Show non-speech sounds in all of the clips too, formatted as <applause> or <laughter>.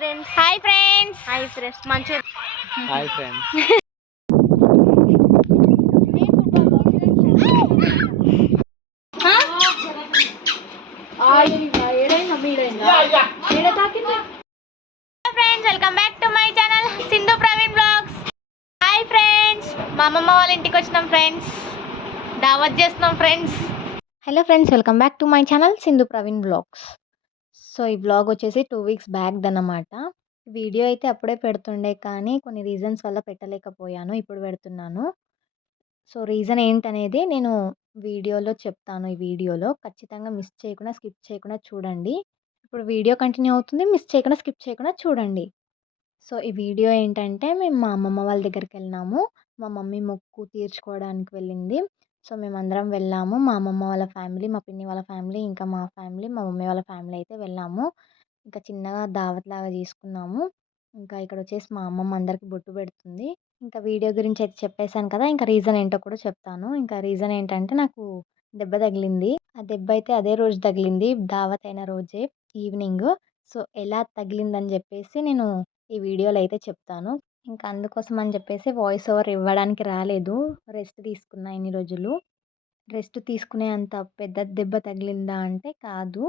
Friends hi friends hi friends మంచి hi friends friends welcome back to my channel Sindhu Praveen vlogs hi friends మా అమ్మమ్మ వాళ్ళ ఇంటికి వచ్చినాం ఫ్రెండ్స్ దావత్ చేస్తున్నాం friends hello friends welcome back to my channel Sindhu Praveen vlogs so ఈ blog వచ్చేసి టూ వీక్స్ బ్యాక్ అన్నమాట వీడియో అయితే అప్పుడే పెడుతుండే కానీ కొన్ని రీజన్స్ వల్ల పెట్టలేకపోయాను. ఇప్పుడు పెడుతున్నాను. సో రీజన్ ఏంటనేది నేను వీడియోలో చెప్తాను ఈ వీడియోలో. ఖచ్చితంగా మిస్ చేయకుండా స్కిప్ చేయకుండా చూడండి. ఇప్పుడు వీడియో కంటిన్యూ అవుతుంది. మిస్ చేయకుండా స్కిప్ చేయకుండా చూడండి. సో ఈ వీడియో ఏంటంటే మేము మా అమ్మమ్మ వాళ్ళ దగ్గరికి వెళ్ళినాము. మా మమ్మీ మొక్కు తీర్చుకోవడానికి వెళ్ళింది. సో మేమందరం వెళ్ళాము. మా అమ్మమ్మ వాళ్ళ ఫ్యామిలీ మా పిన్ని వాళ్ళ ఫ్యామిలీ ఇంకా మా ఫ్యామిలీ మా మమ్మీ వాళ్ళ ఫ్యామిలీ అయితే వెళ్ళాము. ఇంకా చిన్నగా దావత్ లాగా చేసుకున్నాము. ఇంకా ఇక్కడ వచ్చేసి మా అమ్మమ్మ అందరికి బొట్టు పెడుతుంది. ఇంకా వీడియో గురించి అయితే చెప్పేశాను కదా! ఇంకా రీజన్ ఏంటో కూడా చెప్తాను. ఇంకా రీజన్ ఏంటంటే నాకు దెబ్బ తగిలింది. ఆ దెబ్బ అయితే అదే రోజు తగిలింది. దావత్ అయిన రోజే ఈవినింగ్. సో ఎలా తగిలిందని చెప్పేసి నేను ఈ వీడియోలో అయితే చెప్తాను. ఇంకా అందుకోసం అని చెప్పేసి వాయిస్ ఓవర్ ఇవ్వడానికి రాలేదు. రెస్ట్ తీసుకున్నా ఇన్ని రోజులు. రెస్ట్ తీసుకునే అంత పెద్ద దెబ్బ తగిలిందా అంటే కాదు.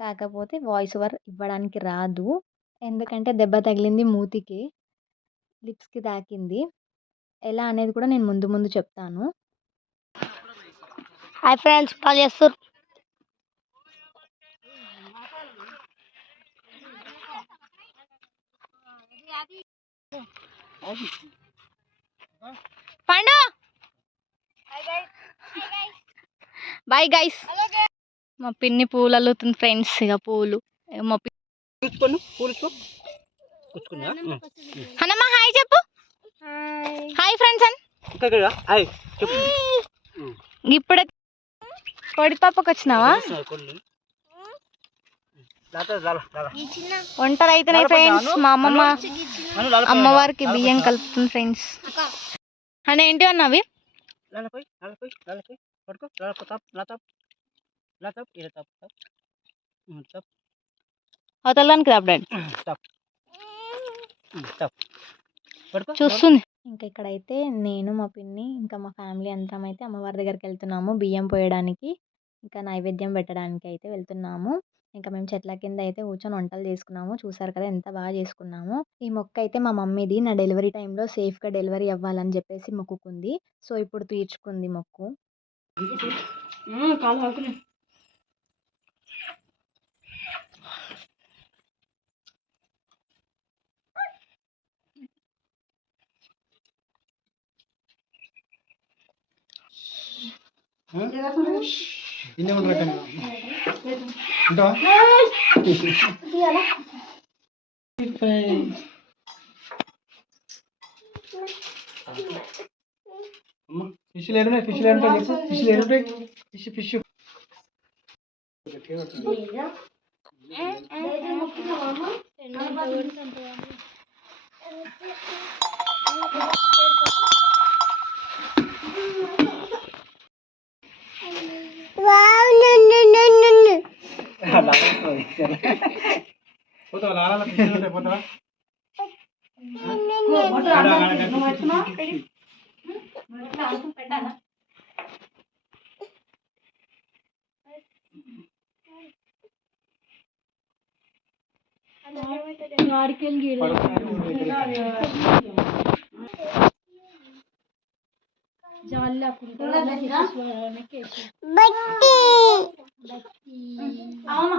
కాకపోతే వాయిస్ ఓవర్ ఇవ్వడానికి రాదు. ఎందుకంటే దెబ్బ తగిలింది మూతికి లిప్స్కి తాకింది ఎలా అనేది కూడా నేను ముందు ముందు చెప్తాను. హాయ్ ఫ్రెండ్స్ కాల్ చేస్తారు పండు! బాయ్ గైస్ మా పిన్ని పూలు అల్లుతుంది ఫ్రెండ్స్ ఇక పూలు. ఇక మా అన్నమ్మ హాయ్ చెప్పు. హాయ్ ఫ్రెండ్స్ అని. ఇప్పుడే కోడి పాపకు వచ్చినావా? వంటలు అయితేనే ఫ్రెండ్స్ మా అమ్మమ్మ అమ్మవారికి బియ్యం కలుపుతుంది ఫ్రెండ్స్ అని ఏంటి అన్నవి అవతలడానికి రాబడండి చూస్తుంది. ఇంకా ఇక్కడైతే నేను మా పిన్ని ఇంకా మా ఫ్యామిలీ అంతా అయితే అమ్మవారి దగ్గరికి వెళ్తున్నాము బియ్యం పోయడానికి. ఇంకా నైవేద్యం పెట్టడానికి అయితే వెళ్తున్నాము. ఇంకా మేము చెట్ల కింద అయితే కూర్చొని వంటలు చేసుకున్నాము. చూసారు కదా ఎంత బాగా చేసుకున్నాము. ఈ మొక్క అయితే మా మమ్మీది. నా డెలివరీ టైంలో సేఫ్గా డెలివరీ అవ్వాలని చెప్పేసి మొక్కుకుంది. సో ఇప్పుడు తీర్చుకుంది మొక్కు. కాలు ఆకునే ఇన్నే ఉండరా ఉంటావా అమ్మ ఫిష్ లేడు ఫిష్ లేడు ఫిష్ नारिकेल गिर जाल लाकून बट्टी। बट्टी। आओ ना।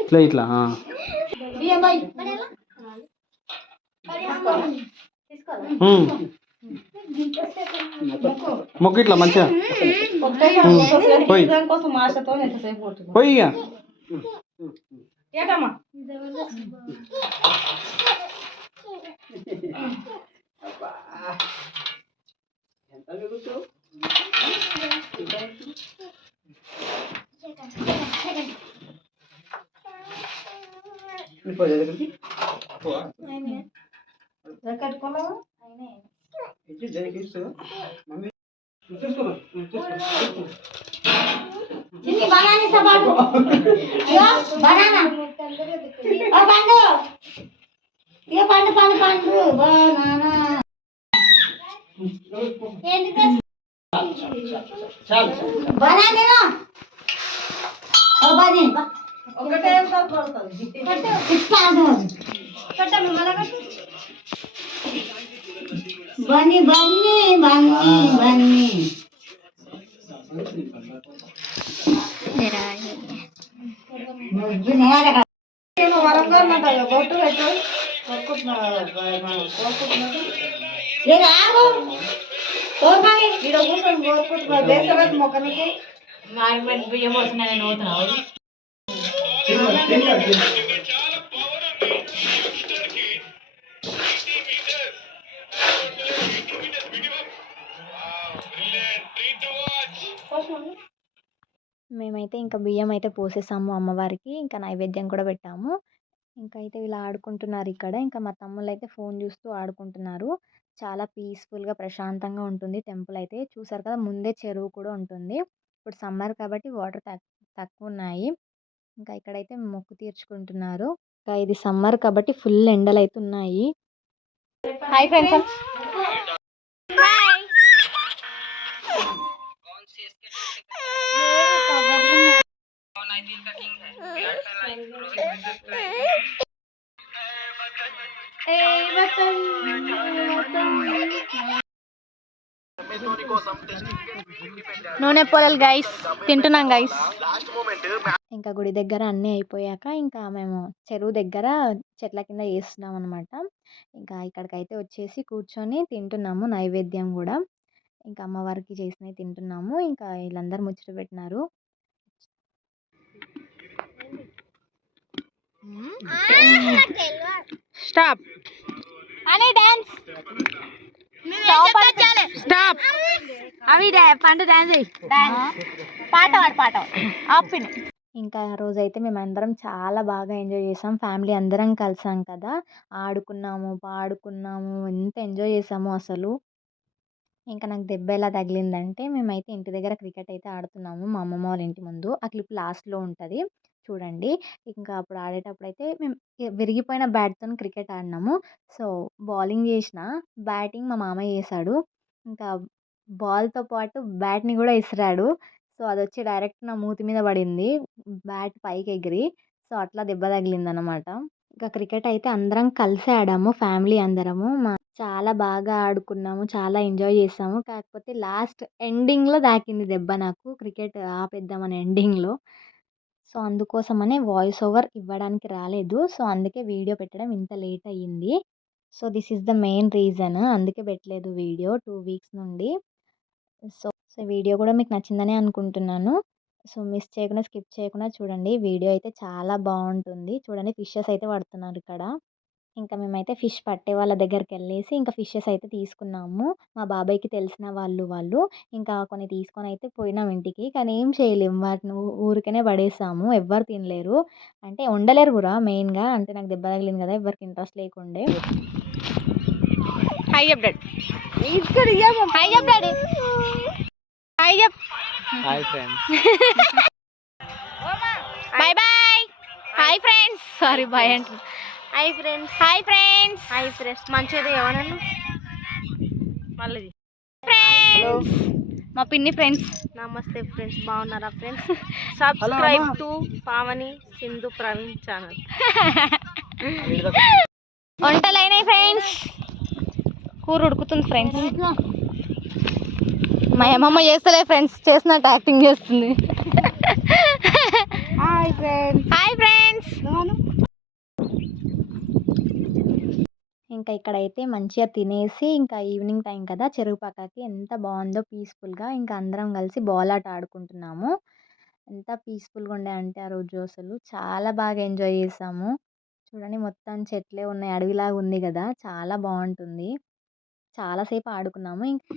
ఇట్లా ఇట్లా. మొక్కు ఇట్లా మంచిగా? ఉమ్. పోయి. Jadi kayak gitu, mami, terus terus, terus terus. చిన్ని బనానా సబాటు అయ్యో <laughs> బనానా. ఓ పండు. ఇక పండు పండు పండు. బనానా. ఏంటి తెచ్చు? బనానా ఓ బని ఒకటే ఎంత పడుతుంది. ఇస్తాను. కట్టమ్మ మళ్ళా కట్టు బని బన్ని బన్ని బన్ని. వరంగల్ మాట బొట్టు పెట్టు కొట్టుకుంటున్నాడు కోరుకుంటున్నాడు నేను ఆగు కోరుకోని ఈడ కూర్చొని మేమైతే ఇంకా బియ్యం అయితే పోసేసాము అమ్మవారికి ఇంకా నైవేద్యం కూడా పెట్టాము. ఇంకా అయితే ఇలా ఆడుకుంటున్నారు ఇక్కడ. ఇంకా మా తమ్ముళ్ళు అయితే ఫోన్ చూస్తూ ఆడుకుంటున్నారు. చాలా పీస్ఫుల్గా ప్రశాంతంగా ఉంటుంది టెంపుల్ అయితే. చూసారు కదా ముందే చెరువు కూడా ఉంటుంది. ఇప్పుడు సమ్మర్ కాబట్టి వాటర్ తక్కువ ఉన్నాయి ఇంకా ఇక్కడైతే మొక్కు తీర్చుకుంటున్నారు. ఇంకా ఇది సమ్మర్ కాబట్టి ఫుల్ ఎండలు అయితే ఉన్నాయి. Hi friends. నూనె పొలలు గైస్ తింటున్నాం గైస్ ఇంకా గుడి దగ్గర అన్నీ అయిపోయాక ఇంకా మేము చెరువు దగ్గర చెట్ల కింద వేస్తున్నాం అనమాట ఇంకా ఇక్కడికైతే వచ్చేసి కూర్చొని తింటున్నాము నైవేద్యం కూడా. ఇంకా అమ్మవారికి చేసినవి తింటున్నాము. ఇంకా వీళ్ళందరూ ముచ్చట పెట్టినారు. స్టాప్ అని డాన్స్ స్టాప్ అవి పండు డాన్స్ పాట పాడు పాట ఆపిన్ ఇంకా ఆ రోజు అయితే మేము అందరం చాలా బాగా ఎంజాయ్ చేసాం. ఫ్యామిలీ అందరం కలిసాం కదా. ఆడుకున్నాము పాడుకున్నాము ఎంత ఎంజాయ్ చేసామో అసలు. ఇంకా నాకు దెబ్బ ఎలా తగిలిందంటే మేమైతే ఇంటి దగ్గర క్రికెట్ అయితే ఆడుతున్నాము. మా అమ్మమ్మ వాళ్ళ ఇంటి ముందు. ఆ క్లిప్ లాస్ట్లో ఉంటుంది. చూడండి. ఇంకా అప్పుడు ఆడేటప్పుడు అయితే మేము విరిగిపోయిన బ్యాట్తో క్రికెట్ ఆడినాము. సో బౌలింగ్ చేసిన బ్యాటింగ్ మా మామయ్య చేశాడు ఇంకా బాల్తో పాటు బ్యాట్ని కూడా విసిరాడు సో అది వచ్చి డైరెక్ట్ నా మూతి మీద పడింది. బ్యాట్ పైకి ఎగిరి. సో అట్లా దెబ్బ తగిలింది అనమాట ఇంకా క్రికెట్ అయితే అందరం కలిసి ఆడాము. ఫ్యామిలీ అందరము. మా చాలా బాగా ఆడుకున్నాము. చాలా ఎంజాయ్ చేసాము. కాకపోతే లాస్ట్ ఎండింగ్లో తాకింది దెబ్బ నాకు. క్రికెట్ ఆపేద్దామని ఎండింగ్లో. సో అందుకోసమనే వాయిస్ ఓవర్ ఇవ్వడానికి రాలేదు. సో అందుకే వీడియో పెట్టడం ఇంత లేట్ అయ్యింది. So this is the main reason. అందుకే పెట్టలేదు వీడియో టూ వీక్స్ నుండి. సో సో వీడియో కూడా మీకు నచ్చిందని అనుకుంటున్నాను. సో మిస్ చేయకుండా స్కిప్ చేయకుండా చూడండి. వీడియో అయితే చాలా బాగుంటుంది. చూడండి ఫిషెస్ అయితే పడుతున్నారు ఇక్కడ. ఇంకా మేమైతే ఫిష్ పట్టే వాళ్ళ దగ్గరికి వెళ్ళేసి ఇంకా ఫిషెస్ అయితే తీసుకున్నాము. మా బాబాయ్కి తెలిసిన వాళ్ళు వాళ్ళు ఇంకా కొన్ని తీసుకొని అయితే పోయినాం ఇంటికి. కానీ ఏం చేయలేము వాటిని ఊరికనే పడేసాము. ఎవ్వరు తినలేరు. అంటే వండలేరు కూడా మెయిన్గా. అంటే నాకు దెబ్బ తగిలింది కదా ఎవరికి ఇంట్రెస్ట్ లేకుండే. Hi hi hi hi friends hi friends sorry bye అంట hi friends hi friends hi friends మంచిది ఎవరన్నా? మళ్ళీ ఫ్రెండ్స్ మా పిన్ని ఫ్రెండ్స్ నమస్తే ఫ్రెండ్స్ బాగున్నారా friends subscribe to Pavani Sindhu Praveen channel వంటలు అయినాయి ఫ్రెండ్స్ కూర ఉడుకుతుంది ఫ్రెండ్స్ మా అమ్మమ్మ చేస్తలే ఫ్రెండ్స్ చేసినట్టు యాక్టింగ్ చేస్తుంది. హాయ్ ఫ్రెండ్స్ హాయ్ ఫ్రెండ్స్ ఇంకా ఇక్కడైతే మంచిగా తినేసి ఇంకా ఈవినింగ్ టైం కదా చెరువు పక్కకి ఎంత బాగుందో పీస్ఫుల్గా ఇంకా అందరం కలిసి బాల్ ఆట ఆడుకుంటున్నాము. ఎంత పీస్ఫుల్గా ఉండే అంటే ఆ రోజు అసలు చాలా బాగా ఎంజాయ్ చేసాము. చూడండి మొత్తం చెట్లే ఉన్నాయి అడవిలాగా ఉంది కదా చాలా బాగుంటుంది. చాలాసేపు ఆడుకున్నాము ఇంకా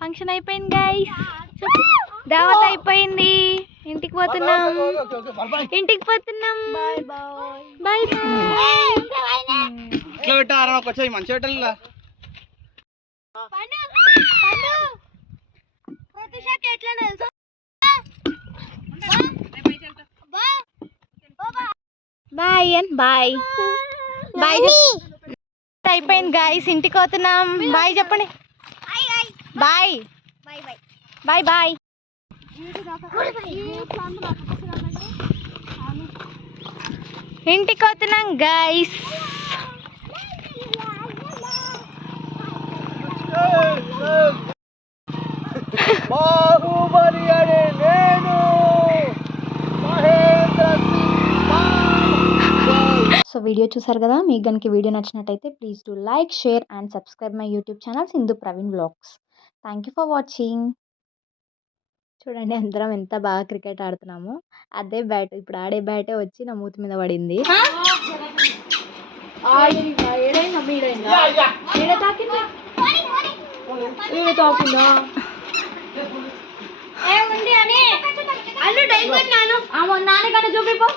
ఫంక్షన్ అయిపోయింది గైస్ దావత్ అయిపోయింది. ఇంటికి పోతున్నాం. ఇంటికి పోతున్నాం. Bye bye. ఇట్లా పెట్టారా ఒక వచ్చాయి మంచిగా పెట్టాలి. Bye and bye. బాయ్ అయిపోయింది గాయస్ ఇంటికి పోతున్నాం. బాయ్ చెప్పండి. బాయ్. Bye bye. ఇంటికి పోతున్నాం గాయస్ బాహుబలి అనే నేను. మహేంద్ర సో వీడియో చూసారు కదా మీకు కనుక వీడియో నచ్చినట్టయితే please to like share and subscribe my YouTube channel Sindhu Praveen vlogs thank you for watching చూడండి అందరం ఎంత బాగా క్రికెట్ ఆడుతున్నాము. అదే బ్యాట్ ఇప్పుడు ఆడే బ్యాటే వచ్చి నా మూతి మీద పడింది. చూపిపో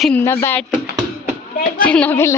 చిన్న బ్యాట్ చిన్న పిల్ల